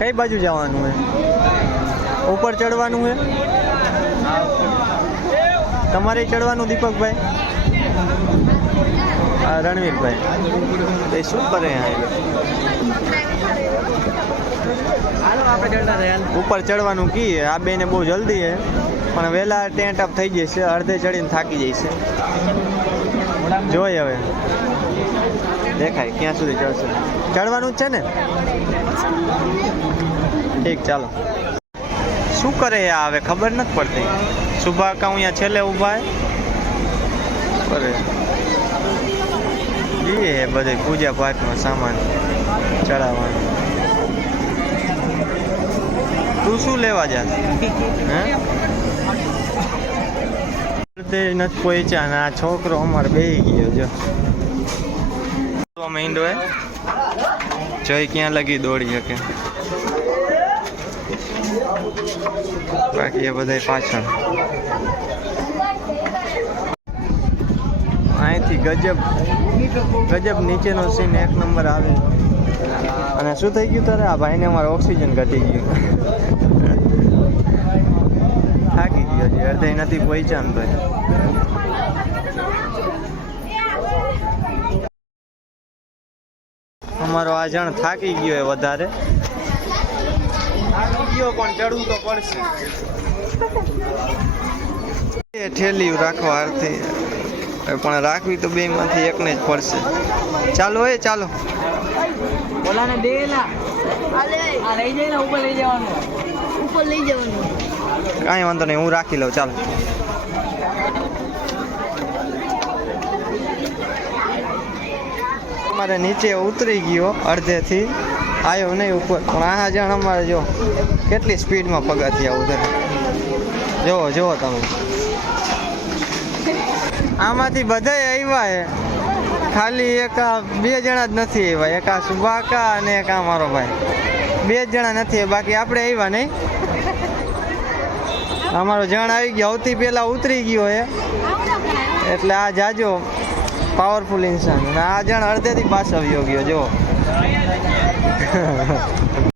કઈ બાજુ જવાનું હે? ઉપર ચડવાનું હે? તમારે ચડવાનું દીપકભાઈ? હા રણવીરભાઈ એ શું કરે ઉપર ચડવાનું કી આ બેને બહુ જલ્દી હે પણ વહેલા ટેન્ટ અપ થઈ જશે, અડધે ચડીને થાકી જશે. જોઈ હવે દેખાય ક્યાં સુધી ચડશે. ચડવાનું જ છે ને? ઠીક ચાલો. શું કરે આ હવે ખબર નથી પડતી. સુભા કા અહીંયા છેલ્લે ઊભા કરે એ બધે પૂજા પાઠનો સામાન ચડાવવાનો. તું શું લેવા જા? હે નથી પહોંચ્યા ને આ છોકરો અમારે બેહી ગયો જો મીંડો હે જય ક્યાં લગી દોડી શકે, બાકી એ બધા પાછળ. અહીંથી ગજબ નીચેનો સીન એક નંબર આવે. અને શું થઈ ગયું તારે? આ ભાઈને અમારે ઓક્સિજન ઘટી ગયું, થાકી ગયો છે, અડધે નથી પહોંચ્યા ને તો. અમારો આ જણ થાકી ગયો એ વધારે થાકી ગયો પણ ચડવું તો પડશે. ઠેલી રાખવા અર્થે પણ રાખવી તો બે માંથી એકને જ પડશે. ચાલો એ ચાલો બોલાને દે ના આ લઈ જાય ને ઉપર લઈ જવાનું કાંઈ વાંધો નહીં હું રાખી લઉં. ચાલો અમારે નીચે ઉતરી ગયો અડધેથી આવ્યો નહીં ઉપર પણ આ જણ અમારે જો કેટલી સ્પીડમાં પગથિયા ઉતરે. જુઓ તમે આમાંથી બધાય આવ્યા હે, ખાલી એક બે જણા જ નથી આવ્યા. એક આ સુભાકા અને એક આ મારો ભાઈ, બે જ જણા નથી, બાકી આપણે આવ્યા નહીં. અમારો જણ આવી ગયો સૌથી પહેલા ઉતરી ગયો હે એટલે આ જાજો પાવરફુલ ઇન્સાન. અને આ જણ અડધેથી પાછો આવ્યો ગયો જો.